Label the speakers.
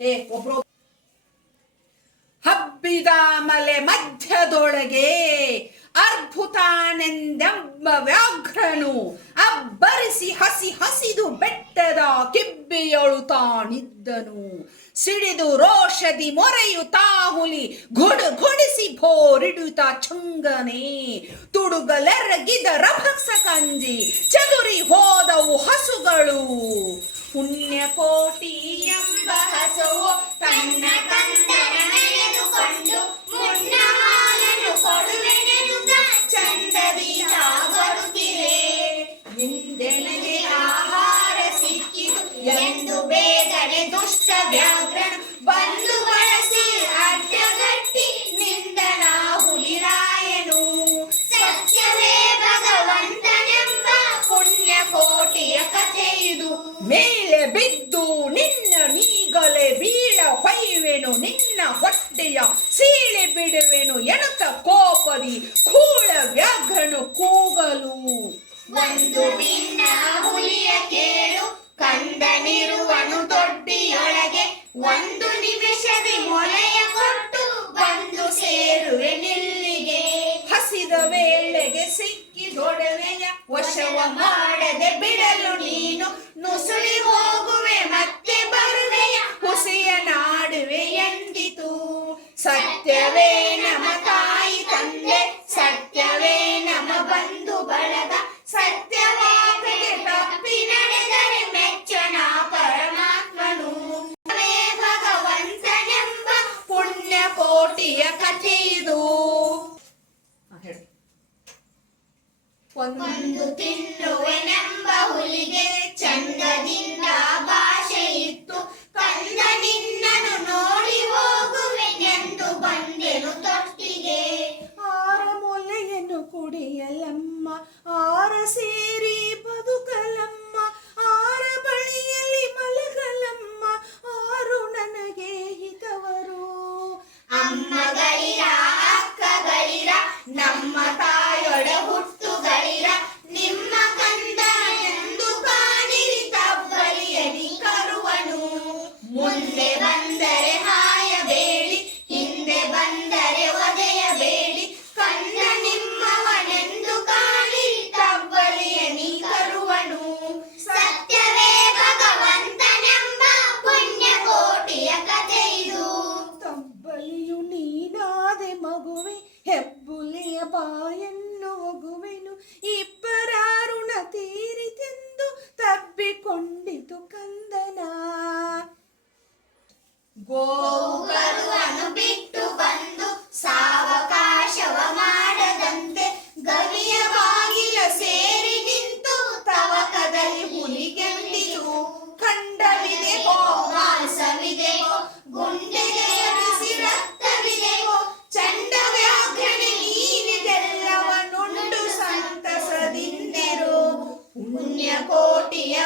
Speaker 1: ಏ ಹಬ್ಬಿದ ಮಲೆ ಮಧ್ಯದೊಳಗೆ ಅರ್ಭುತಾನೆಂದೆಂಬ ವ್ಯಾಘ್ರನು ಅಬ್ಬರಿಸಿ ಹಸಿ ಹಸಿದು ಬೆಟ್ಟದ ಕಿಬ್ಬಿಯಳು ತಾನಿದ್ದನು. ಸಿಡಿದು ರೋಷದಿ ಮೊರೆಯು ಹುಲಿ ಘುಡು ಘುಡಿಸಿ ಭೋರಿಡುತ ಚುಂಗನೆ. ತುಡುಗಲೆರಗಿದ ರಭಸ ಕಂಜಿ ಚದುರಿ ಹೋದವು ಹಸುಗಳು. ಪುಣ್ಯಕೋಟಿ ಹಿಂದೆನಗೆ ಆಹಾರ ಸಿಕ್ಕಿತು
Speaker 2: ಎಂದು ಬೇಗನೆ ದುಷ್ಟ ವ್ಯಾಘ್ರನು ಬಂದು ಬಳಸಿ ಅಡ್ಡಗಟ್ಟಿ ನಿಂದನ ಹುಲಿರಾಯನು ಸತ್ಯವೇ ಭಗವಂತನೆಂಬ ಪುಣ್ಯ ಕೋಟಿಯ ಕಥೆ ಇದು
Speaker 1: ಮೇಲೆ ಬಿದ್ದು ಹೊಯ್ವೆನು ನಿನ್ನ ಹೊಟ್ಟೆಯ ಸೀಳಿ ಬಿಡುವೆನು ಎಣತ ಕೋಪದಿ ಕೂಳ ವ್ಯಾಘ್ರನು ಕೂಗಲು.
Speaker 2: ಒಂದು ದಿನ ಹುಲಿಯ ಕೇಳು ಕಂದನಿರುವನು ದೊಡ್ಡಿಯೊಳಗೆ ಒಂದು ನಿಮಿಷವೇ ಮೊಲೆಯ ಕೊಟ್ಟು ಬಂದು ಸೇರುವೆ ನಿಲ್ಲಿಗೆ.
Speaker 1: ಹಸಿದ ವೇಳೆಗೆ ಸಿಕ್ಕಿದೊಡವೆಯ
Speaker 2: ವಶವ ಮಾಡದೆ ಕೋಟಿಯ ಕಥೆ ಇದು. ಒಂದು ತಿನ್ನುವೆನೆಂಬ ಪುಣ್ಯ ಕೋಟಿಯ